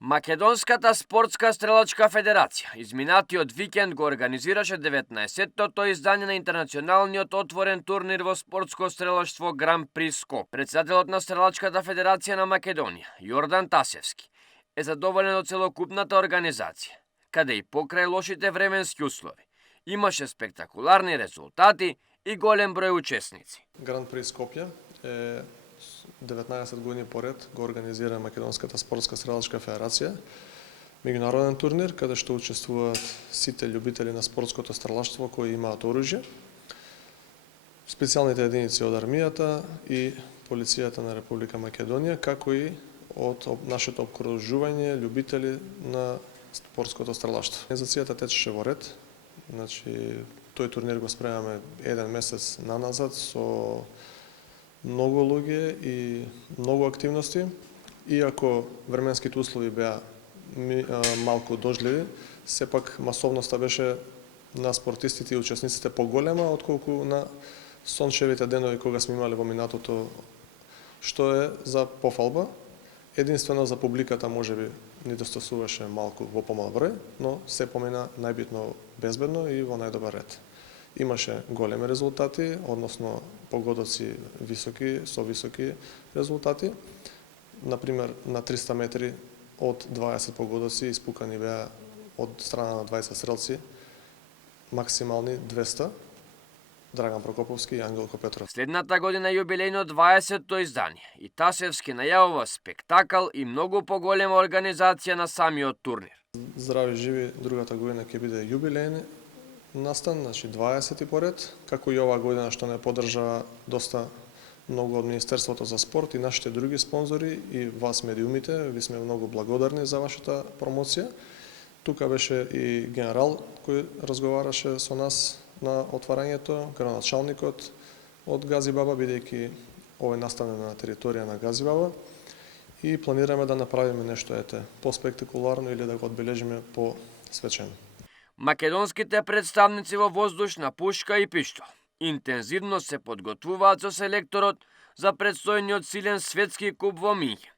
Македонската спортска стрелачка федерација изминатиот викенд го организираше 19-тото издание на интернационалниот отворен турнир во спортско стрелаштво Гран При Скопје. Председателот на стрелачката федерација на Македонија, Јордан Тасевски, е задоволен од целокупната организација, каде и покрај лошите временски услови имаше спектакуларни резултати и голем број учесници. Гран При Скопје е 19 години поред го организира Македонската спортска стрелачка федерација меѓународен турнир каде што учествуваат сите љубители на спортското стрелаштво кои имаат оружје, специјалните единици од армијата и полицијата на Република Македонија, како и од нашето обкружување љубители на спортското стрелаштво. Организацијата течеше во ред, значи тој турнир го спремаме еден месец наназад со многу луѓе и многу активности, иако временските услови беа малку дождливи, сепак масовноста беше на спортистите и учесниците поголема отколку на сончевите денови кога сме имали во минатото, што е за пофалба. Единствено за публиката можеби недостасуваше малку во помал број, но се помина најбитно безбедно и во најдобар ред. Имаше големи резултати, односно погодоци со високи резултати. Например, на 300 метри од 20 погодоци испукани беа од страна на 20 стрелци, максимални 200, Драган Прокоповски и Ангелко Петров. Следната година јубилејно 20-то издание и Тасевски најавува спектакл и многу поголема организација на самиот турнир. Здрави живи, другата година ќе биде јубилејни настан, значи 20 поред, како и оваа година што не поддржава доста многу од Министерството за спорт и нашите други спонзори и вас медиумите, ви сме многу благодарни за вашата промоција. Тука беше и генерал кој разговараше со нас на отварањето, градоначалникот од Газибаба, бидејќи овој настан е на територија на Газибаба и планираме да направиме нешто по-спектакуларно или да го одбележиме по-свечено. Македонските представници во воздушна пушка и пиштол интензивно се подготвуваат со селекторот за предстојниот силен светски куп во Минхен.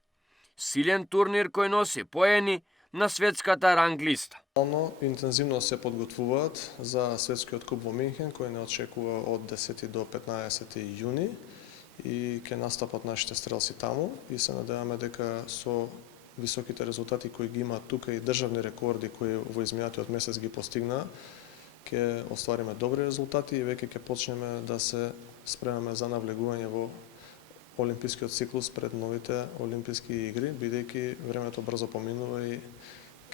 Силен турнир кој носи поени на светската ранг листа. Интензивно се подготвуваат за светскиот куп во Минхен кој не очекува од 10 до 15 јуни и ќе настапат нашите стрелци таму и се надеваме дека со високите резултати кои ги имаат тука и државни рекорди кои во изминатиот месец ги постигнаа, ќе оствариме добри резултати и веќе ќе почнеме да се спремаме за навлегување во олимпискиот циклус пред новите олимписки игри, бидејќи времето брзо поминува и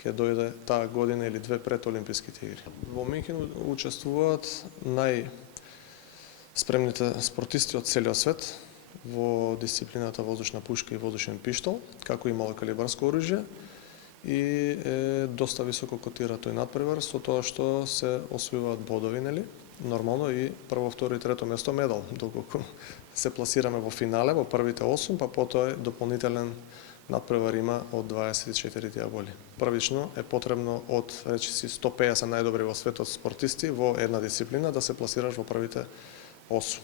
ќе дојде таа година или две пред олимписките игри. Во Минхен учествуваат најспремните спортисти од целиот свет во дисциплината воздушна пушка и воздушен пиштол, како и малокалибарско оружје, и е доста високо котира тој надпревар со тоа што се освојуваат бодови, нели? Нормално и прво, второ и трето место медал, доколку се пласираме во финале во првите 8, па потоа дополнителен надпревар има од 24 дијаболи. Првично е потребно од речиси 150 најдобри во светот спортисти во една дисциплина да се пласираш во првите 8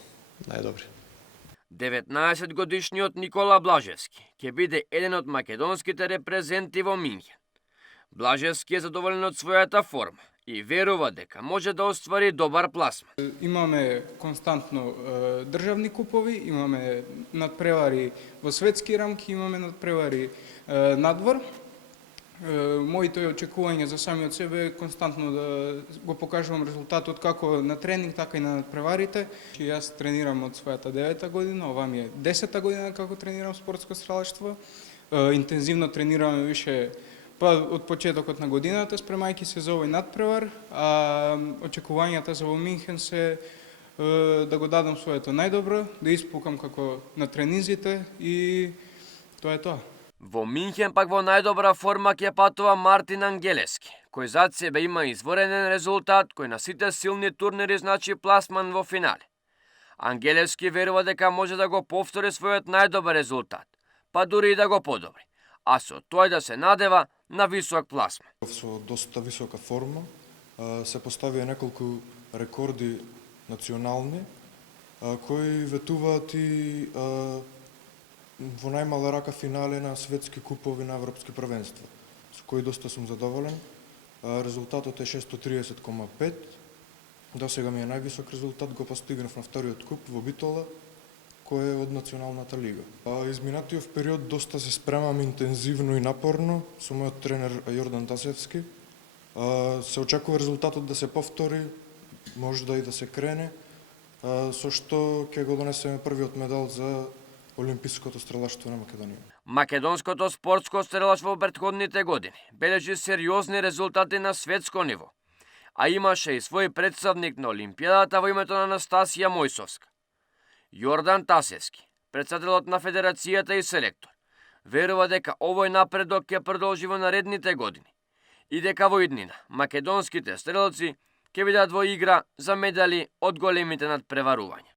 најдобри. 19-годишниот Никола Блажевски ќе биде еден од македонските репрезенти во Минхен. Блажевски е задоволен од својата форма и верува дека може да оствари добар пласман. Имаме константно државни купови, имаме надпревари во светски рамки, имаме надпревари надвор. Моите очекувања за самиот себе е константно да го покажувам резултатот како на тренинг, така и на надпреварите. Јас тренирам од својата 9-та година, ова ми е 10-та година како тренирам спортско стрелаштво. Интензивно тренираме више од почетокот на годината, спремајќи се за овој надпревар, а очекувањата за во Минхен се да го дадам своето најдобро, да испукам како на тренизите и тоа е тоа. Во Минхен пак во најдобра форма ќе патува Мартин Ангелески, кој зад себе има изворенен резултат кој на сите силни турнири значи пласман во финале. Ангелески верува дека може да го повтори својот најдобар резултат, па дури и да го подобри, а со тој да се надева на висок пласман. Со доста висока форма се поставија неколку рекорди национални кои ветуваат и во најмала рака финале на светски купови на европски првенства. со кој доста сум задоволен. Резултатот е 630,5. До сега ми е највисок резултат, го постигнав на вториот куп во Битола, кој е од Националната лига. Изминатиот период доста се спремам интензивно и напорно со мојот тренер Јордан Тасевски. Се очекува резултатот да се повтори, можда и да се крене, со што ќе го донесеме првиот медал за Олимпиското стрелаштво на Македонија. Македонското спортско стрелаштво во претходните години бележи сериозни резултати на светско ниво, а имаше и свој представник на Олимпијадата во името на Анастасија Мојсовска. Јордан Тасевски, председателот на Федерацијата и селектор, верува дека овој напредок ќе продолжи во наредните години и дека во иднина македонските стрелци ќе бидат во игра за медали од големите надпреварувања.